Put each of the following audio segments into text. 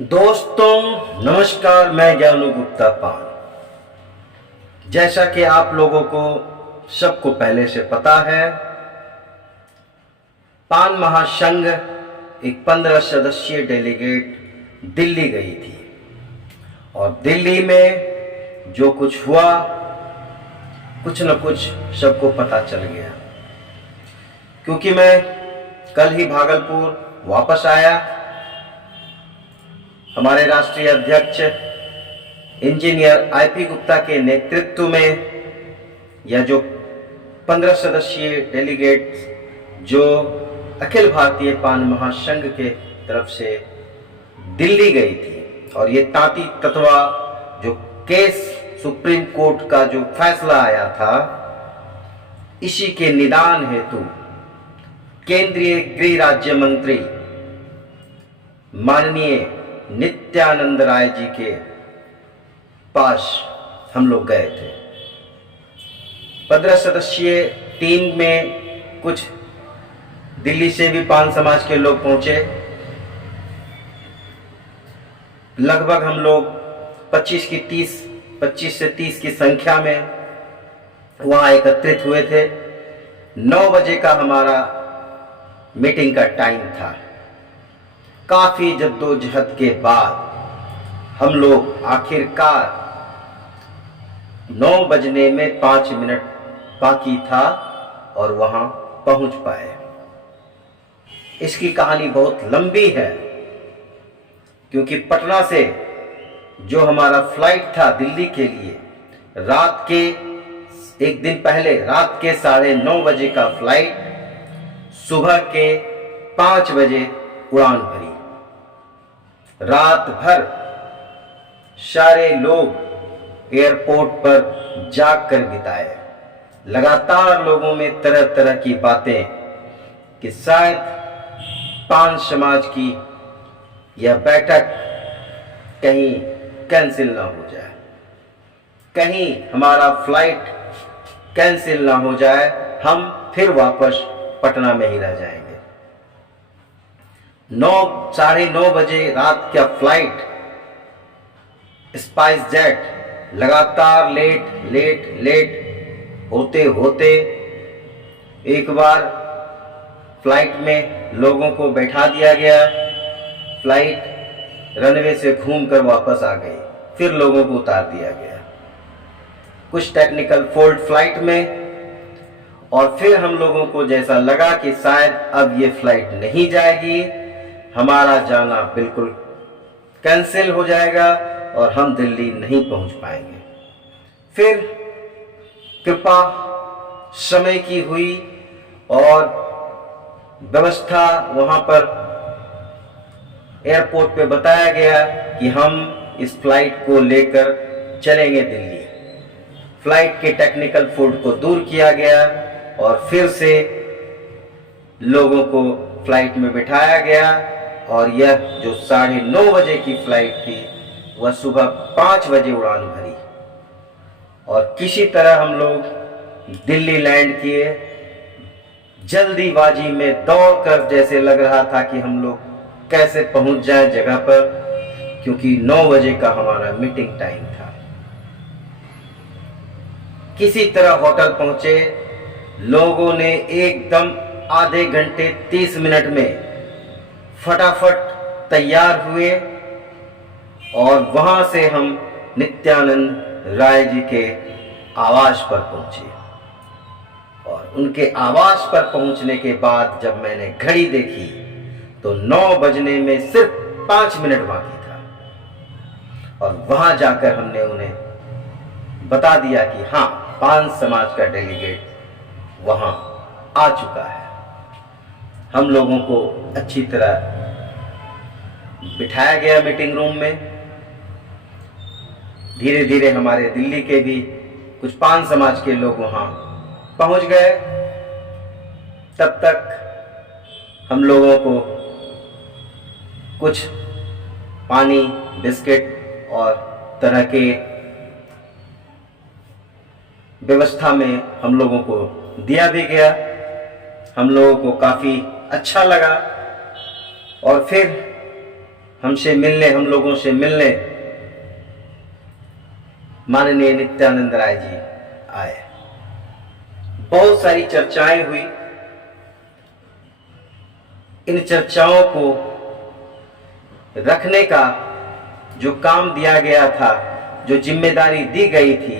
दोस्तों नमस्कार, मैं ज्ञानू गुप्ता पान। जैसा कि आप लोगों को सबको पहले से पता है, पान महासंघ एक 15 सदस्यीय डेलीगेट दिल्ली गई थी और दिल्ली में जो कुछ हुआ कुछ न कुछ सबको पता चल गया। क्योंकि मैं कल ही भागलपुर वापस आया, हमारे राष्ट्रीय अध्यक्ष इंजीनियर आईपी गुप्ता के नेतृत्व में यह जो 15 सदस्यीय डेलीगेट जो अखिल भारतीय पान महासंघ के तरफ से दिल्ली गई थी और ये तांती ततवा जो केस सुप्रीम कोर्ट का जो फैसला आया था, इसी के निदान हेतु केंद्रीय गृह राज्य मंत्री माननीय नित्यानंद राय जी के पास हम लोग गए थे। 15 सदस्यीय टीम में कुछ दिल्ली से भी पान समाज के लोग पहुंचे। लगभग हम लोग 25 से 30 की संख्या में वहां एकत्रित हुए थे। 9 बजे का हमारा मीटिंग का टाइम था। काफी जद्दोजहद के बाद हम लोग आखिरकार 9 बजने में 5 मिनट बाकी था और वहां पहुंच पाए। इसकी कहानी बहुत लंबी है, क्योंकि पटना से जो हमारा फ्लाइट था दिल्ली के लिए, रात के एक दिन पहले रात के 9:30 बजे का फ्लाइट, सुबह के 5 बजे उड़ान भरी। रात भर सारे लोग एयरपोर्ट पर जागकर बिताए। लगातार लोगों में तरह तरह की बातें कि शायद पान समाज की यह बैठक कहीं कैंसिल ना हो जाए, कहीं हमारा फ्लाइट कैंसिल ना हो जाए, हम फिर वापस पटना में ही रह जाएंगे। 9-9:30 बजे रात का फ्लाइट स्पाइस जेट लगातार लेट होते होते एक बार फ्लाइट में लोगों को बैठा दिया गया। फ्लाइट रनवे से घूमकर वापस आ गई, फिर लोगों को उतार दिया गया। कुछ टेक्निकल फॉल्ट फ्लाइट में, और फिर हम लोगों को जैसा लगा कि शायद अब ये फ्लाइट नहीं जाएगी, हमारा जाना बिल्कुल कैंसिल हो जाएगा और हम दिल्ली नहीं पहुंच पाएंगे। फिर कृपा समय की हुई और व्यवस्था वहां पर एयरपोर्ट पे बताया गया कि हम इस फ्लाइट को लेकर चलेंगे दिल्ली। फ्लाइट के टेक्निकल फॉल्ट को दूर किया गया और फिर से लोगों को फ्लाइट में बिठाया गया और यह जो 9:30 बजे की फ्लाइट थी वह सुबह 5 बजे उड़ान भरी और किसी तरह हम लोग दिल्ली लैंड किए। जल्दीबाजी में दौड़कर, जैसे लग रहा था कि हम लोग कैसे पहुंच जाएं जगह पर, क्योंकि 9 बजे का हमारा मीटिंग टाइम था। किसी तरह होटल पहुंचे। लोगों ने एकदम आधे घंटे 30 मिनट में फटाफट तैयार हुए और वहां से हम नित्यानंद राय जी के आवास पर पहुंचे। और उनके आवास पर पहुंचने के बाद जब मैंने घड़ी देखी तो 9 बजने में सिर्फ 5 मिनट बाकी था। और वहां जाकर हमने उन्हें बता दिया कि हाँ, पान समाज का डेलीगेट वहां आ चुका है। हम लोगों को अच्छी तरह बिठाया गया मीटिंग रूम में। धीरे धीरे हमारे दिल्ली के भी कुछ पान समाज के लोग वहां पहुंच गए। तब तक हम लोगों को कुछ पानी, बिस्किट और तरह के व्यवस्था में हम लोगों को दिया भी गया। हम लोगों को काफी अच्छा लगा और फिर हमसे मिलने, हम लोगों से मिलने माननीय नित्यानंद राय जी आए। बहुत सारी चर्चाएं हुई। इन चर्चाओं को रखने का जो काम दिया गया था, जो जिम्मेदारी दी गई थी,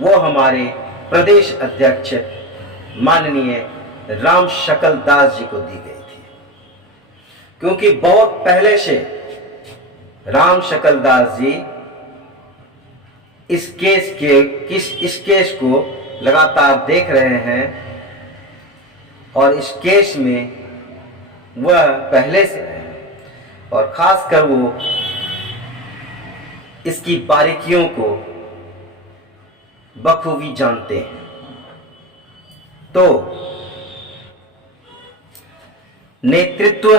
वो हमारे प्रदेश अध्यक्ष माननीय राम शकल दास जी को दी गई थी। क्योंकि बहुत पहले से राम शकल दास जी इस केस को लगातार देख रहे हैं और इस केस में वह पहले से हैं और खासकर वो इसकी बारीकियों को बखूबी जानते हैं। तो नेतृत्व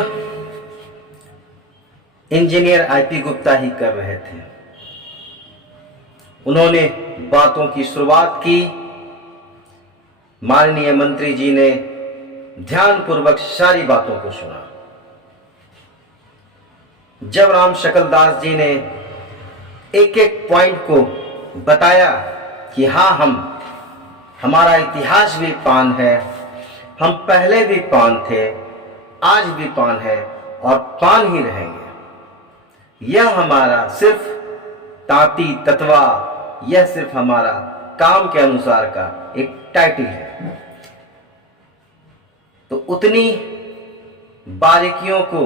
इंजीनियर आईपी गुप्ता ही कर रहे थे। उन्होंने बातों की शुरुआत की। माननीय मंत्री जी ने ध्यानपूर्वक सारी बातों को सुना। जब राम शकल दास जी ने एक एक पॉइंट को बताया कि हाँ, हमारा इतिहास भी पान है, हम पहले भी पान थे, आज भी पान है और पान ही रहेंगे। यह हमारा सिर्फ तांती तत्वा, यह सिर्फ हमारा काम के अनुसार का एक टाइटल है। तो उतनी बारीकियों को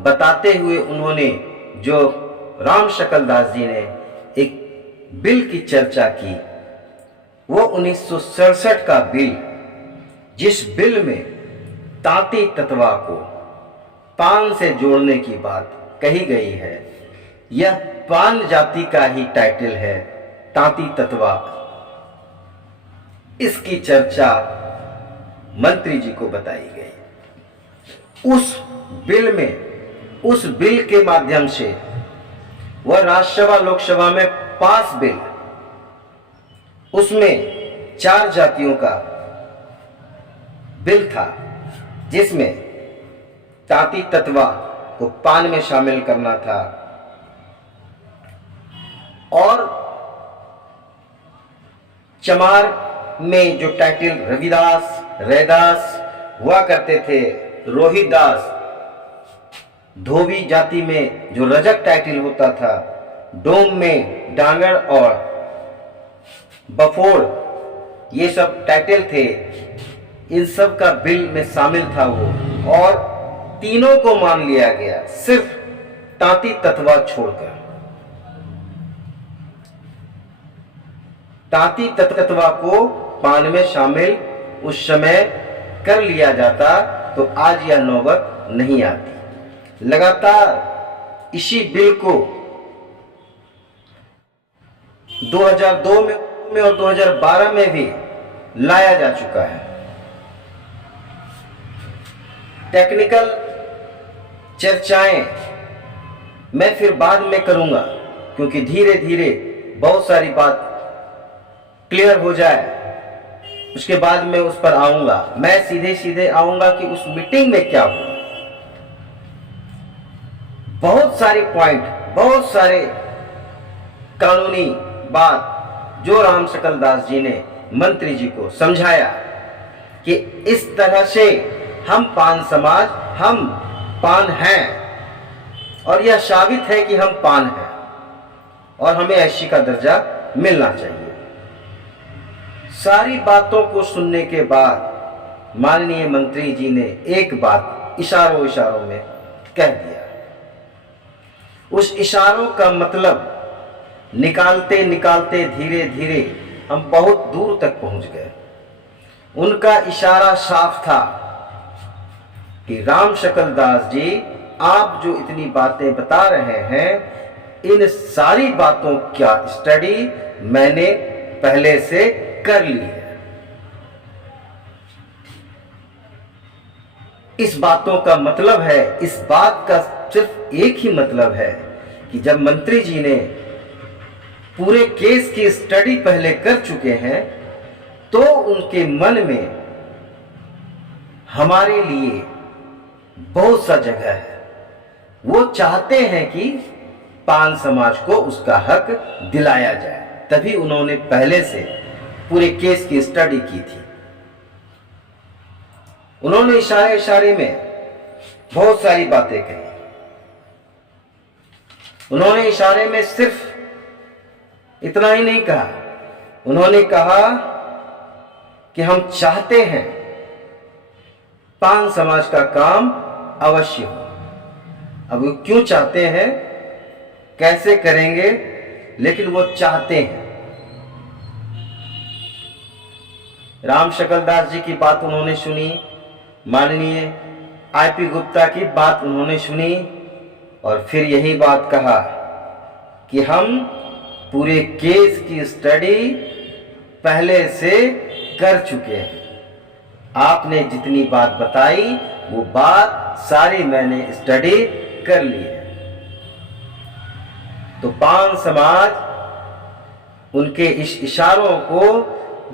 बताते हुए उन्होंने, जो राम शकल दास जी ने एक बिल की चर्चा की, वो 1967 का बिल, जिस बिल में तांती तत्वा को पान से जोड़ने की बात कही गई है, यह पान जाति का ही टाइटल है, तांती तत्वा। इसकी चर्चा मंत्री जी को बताई गई। उस बिल के माध्यम से वह राज्यसभा लोकसभा में पास बिल, उसमें 4 जातियों का बिल था, जिसमें तांती तत्वा को पान में शामिल करना था और चमार में जो टाइटल रविदास, रैदास हुआ करते थे, रोहिदास, धोबी जाति में जो रजक टाइटल होता था, डोम में डांगर और बफोड़, ये सब टाइटल थे। इन सब का बिल में शामिल था वो, और तीनों को मान लिया गया, सिर्फ तांती तत्वा छोड़कर। तांती तत्वा को पान में शामिल उस समय कर लिया जाता तो आज यह नौबत नहीं आती। लगातार इसी बिल को 2002 में और 2012 में भी लाया जा चुका है। टेक्निकल चर्चाएं मैं फिर बाद में करूंगा, क्योंकि धीरे धीरे बहुत सारी बात क्लियर हो जाए, उसके बाद मैं उस पर आऊंगा। मैं सीधे सीधे आऊंगा कि उस मीटिंग में क्या हुआ। बहुत सारी पॉइंट, बहुत सारे कानूनी बात जो राम शकल दास जी ने मंत्री जी को समझाया कि इस तरह से हम पान समाज, हम पान हैं और यह साबित है कि हम पान हैं और हमें ऐसी का दर्जा मिलना चाहिए। सारी बातों को सुनने के बाद माननीय मंत्री जी ने एक बात इशारों में कह दिया। उस इशारों का मतलब निकालते निकालते धीरे धीरे हम बहुत दूर तक पहुंच गए। उनका इशारा साफ था कि राम शकल दास जी, आप जो इतनी बातें बता रहे हैं, इन सारी बातों का स्टडी मैंने पहले से कर ली है। इस बातों का मतलब है, इस बात का सिर्फ एक ही मतलब है कि जब मंत्री जी ने पूरे केस की स्टडी पहले कर चुके हैं, तो उनके मन में हमारे लिए बहुत सा जगह है। वो चाहते हैं कि पान समाज को उसका हक दिलाया जाए, तभी उन्होंने पहले से पूरे केस की स्टडी की थी। उन्होंने इशारे इशारे में बहुत सारी बातें कही। उन्होंने इशारे में सिर्फ इतना ही नहीं कहा, उन्होंने कहा कि हम चाहते हैं पान समाज का काम अवश्य हो। अब वो क्यों चाहते हैं, कैसे करेंगे, लेकिन वो चाहते हैं। राम शकल दास जी की बात उन्होंने सुनी, माननीय आईपी गुप्ता की बात उन्होंने सुनी, और फिर यही बात कहा कि हम पूरे केस की स्टडी पहले से कर चुके हैं। आपने जितनी बात बताई वो बात सारी मैंने स्टडी कर ली है। तो पान समाज उनके इस इशारों को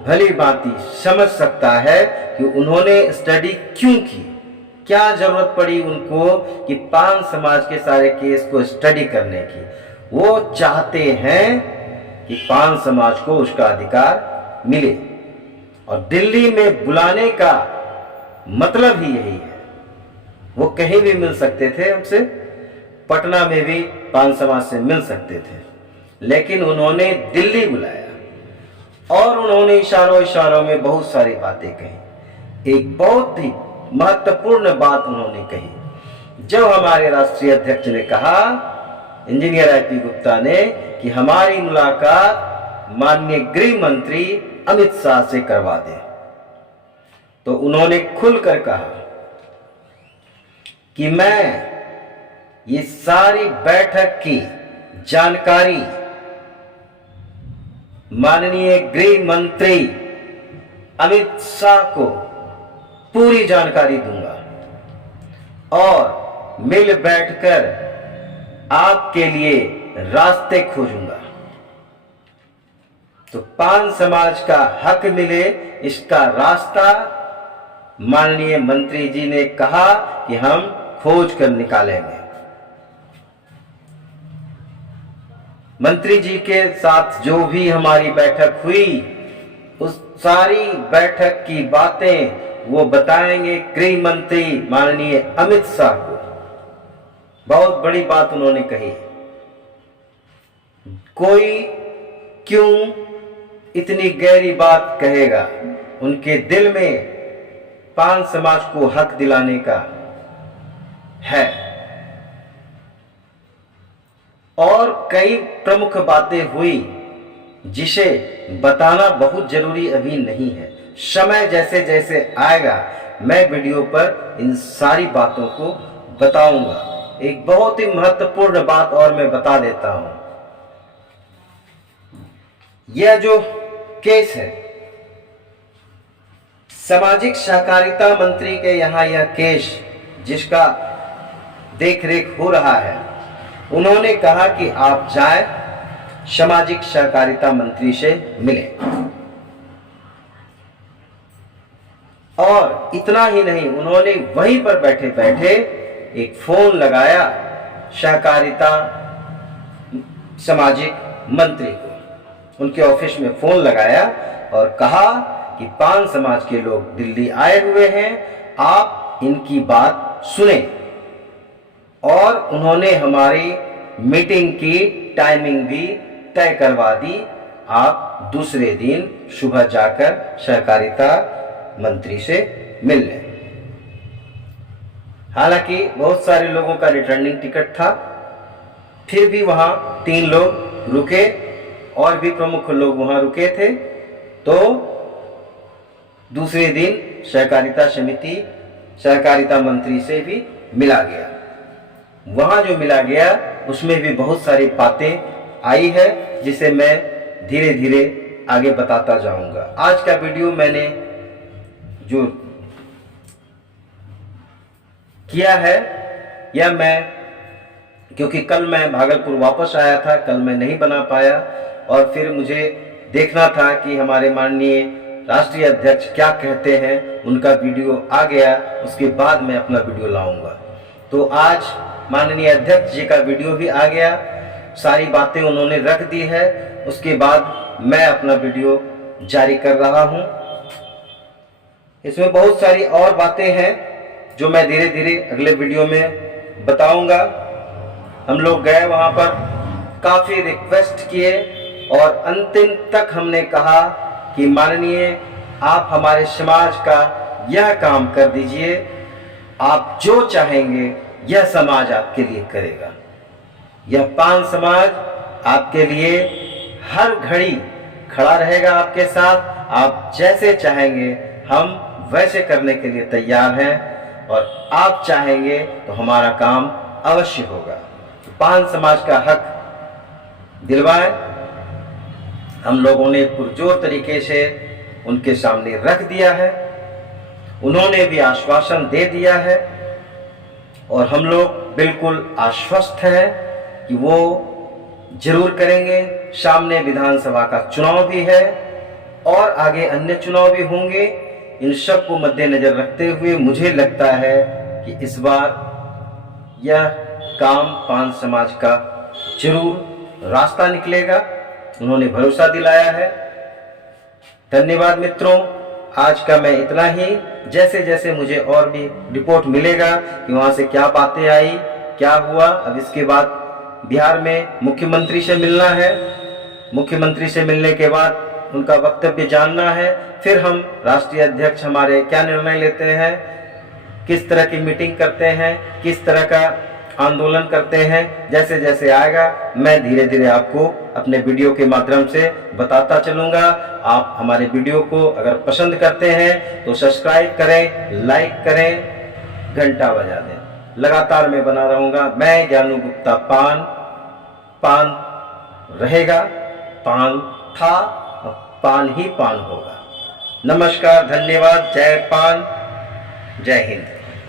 भली भांति समझ सकता है कि उन्होंने स्टडी क्यों की, क्या जरूरत पड़ी उनको कि पान समाज के सारे केस को स्टडी करने की। वो चाहते हैं कि पान समाज को उसका अधिकार मिले, और दिल्ली में बुलाने का मतलब ही यही है। वो कहीं भी मिल सकते थे हमसे, पटना में भी पान समाज से मिल सकते थे, लेकिन उन्होंने दिल्ली बुलाया और उन्होंने इशारों इशारों में बहुत सारी बातें कही। एक बहुत ही महत्वपूर्ण बात उन्होंने कही, जब हमारे राष्ट्रीय अध्यक्ष ने कहा, इंजीनियर आईपी गुप्ता ने, कि हमारी मुलाकात माननीय गृह मंत्री अमित शाह से करवा दें, तो उन्होंने खुलकर कहा कि मैं ये सारी बैठक की जानकारी माननीय गृह मंत्री अमित शाह को पूरी जानकारी दूंगा और मिल बैठकर आपके लिए रास्ते खोजूंगा। तो पान समाज का हक मिले, इसका रास्ता माननीय मंत्री जी ने कहा कि हम खोज कर निकालेंगे। मंत्री जी के साथ जो भी हमारी बैठक हुई, उस सारी बैठक की बातें वो बताएंगे गृह मंत्री माननीय अमित शाह को। बहुत बड़ी बात उन्होंने कही, कोई क्यों इतनी गहरी बात कहेगा, उनके दिल में पान समाज को हक दिलाने का है। और कई प्रमुख बातें हुई जिसे बताना बहुत जरूरी अभी नहीं है। समय जैसे जैसे आएगा मैं वीडियो पर इन सारी बातों को बताऊंगा। एक बहुत ही महत्वपूर्ण बात और मैं बता देता हूं, यह जो केस है, सामाजिक सहकारिता मंत्री के यहाँ यह केस जिसका देखरेख हो रहा है, उन्होंने कहा कि आप जाएं सामाजिक सहकारिता मंत्री से मिलें। और इतना ही नहीं, उन्होंने वहीं पर बैठे बैठे एक फोन लगाया सहकारिता सामाजिक मंत्री को, उनके ऑफिस में फोन लगाया और कहा कि पान समाज के लोग दिल्ली आए हुए हैं, आप इनकी बात सुने। और उन्होंने हमारी मीटिंग की टाइमिंग भी तय करवा दी, आप दूसरे दिन सुबह जाकर सहकारिता मंत्री से मिल लें। हालांकि बहुत सारे लोगों का रिटर्निंग टिकट था, फिर भी वहां 3 लोग रुके और भी प्रमुख लोग वहां रुके थे। तो दूसरे दिन सहकारिता समिति सहकारिता मंत्री से भी मिला गया। वहां जो मिला गया उसमें भी बहुत सारी बातें आई है जिसे मैं धीरे धीरे आगे बताता जाऊंगा। आज का वीडियो मैंने जो किया है यह मैं, क्योंकि कल मैं भागलपुर वापस आया था, कल मैं नहीं बना पाया और फिर मुझे देखना था कि हमारे माननीय राष्ट्रीय अध्यक्ष क्या कहते हैं, उनका वीडियो आ गया, उसके बाद मैं अपना वीडियो लाऊंगा। तो आज माननीय अध्यक्ष जी का वीडियो भी आ गया, सारी बातें उन्होंने रख दी है। उसके बाद मैं अपना वीडियो जारी कर रहा हूं। इसमें बहुत सारी और बातें हैं जो मैं धीरे धीरे अगले वीडियो में बताऊंगा। हम लोग गए वहां पर, काफ़ी रिक्वेस्ट किए और अंतिम तक हमने कहा कि माननीय आप हमारे समाज का यह काम कर दीजिए, आप जो चाहेंगे यह समाज आपके लिए करेगा। यह पान समाज आपके लिए हर घड़ी खड़ा रहेगा आपके साथ। आप जैसे चाहेंगे हम वैसे करने के लिए तैयार हैं और आप चाहेंगे तो हमारा काम अवश्य होगा। पान समाज का हक दिलवाएं। हम लोगों ने पुरजोर तरीके से उनके सामने रख दिया है, उन्होंने भी आश्वासन दे दिया है और हम लोग बिल्कुल आश्वस्त हैं कि वो जरूर करेंगे। सामने विधानसभा का चुनाव भी है और आगे अन्य चुनाव भी होंगे। इन सब को मद्देनजर रखते हुए मुझे लगता है कि इस बार यह काम पान समाज का जरूर रास्ता निकलेगा। उन्होंने भरोसा दिलाया है। धन्यवाद मित्रों, आज का मैं इतना ही। जैसे जैसे मुझे और भी रिपोर्ट मिलेगा कि वहाँ से क्या बातें आई, क्या हुआ, अब इसके बाद बिहार में मुख्यमंत्री से मिलना है। मुख्यमंत्री से मिलने के बाद उनका वक्तव्य जानना है। फिर हम राष्ट्रीय अध्यक्ष हमारे क्या निर्णय लेते हैं, किस तरह की मीटिंग करते हैं, किस तरह का आंदोलन करते हैं, जैसे जैसे आएगा मैं धीरे धीरे आपको अपने वीडियो के माध्यम से बताता चलूँगा। आप हमारे वीडियो को अगर पसंद करते हैं तो सब्सक्राइब करें, लाइक करें, घंटा बजा दें। लगातार मैं बना रहूँगा। मैं ज्ञानू गुप्ता पान रहेगा, पान था और पान ही पान होगा। नमस्कार, धन्यवाद। जय पान, जय हिंद।